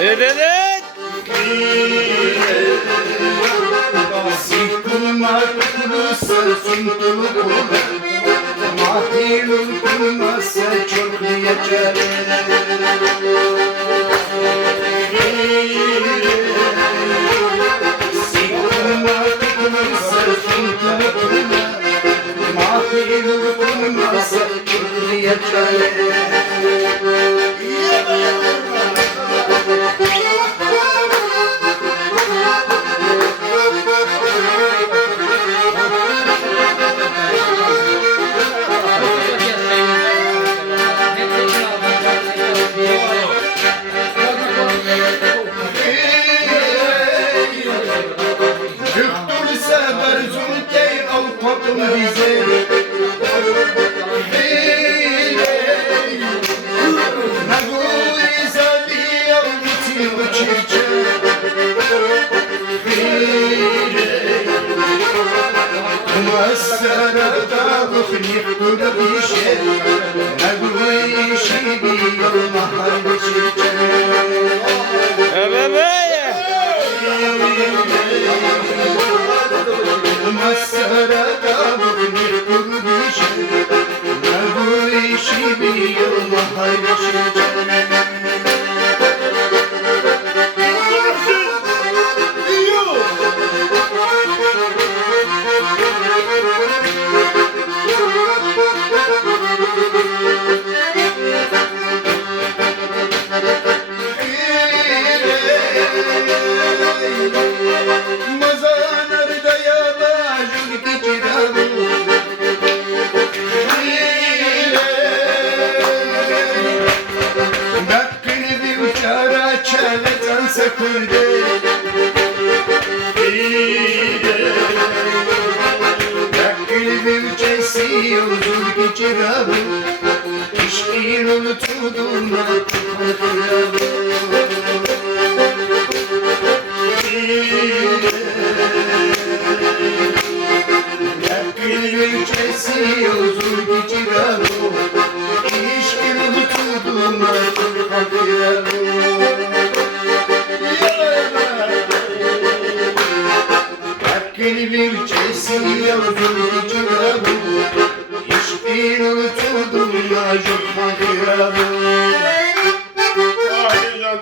Evet. Sikulma kursa suntulu kula Mahilul kurmasa çok yeter Sikulma kursa suntulu kula Mahilul kurmasa çok yeter Masarada ukhni kurabishe Nagui shibi mahal chiche Evet. Masarada ukhni kurabishe Nagui shibi mahal chiche İşin unutulduğuna Gülün kesiyor zulgücüranı İşin unutulduğuna Gülün kesiyor zulgücüranı İşin unutulduğuna çok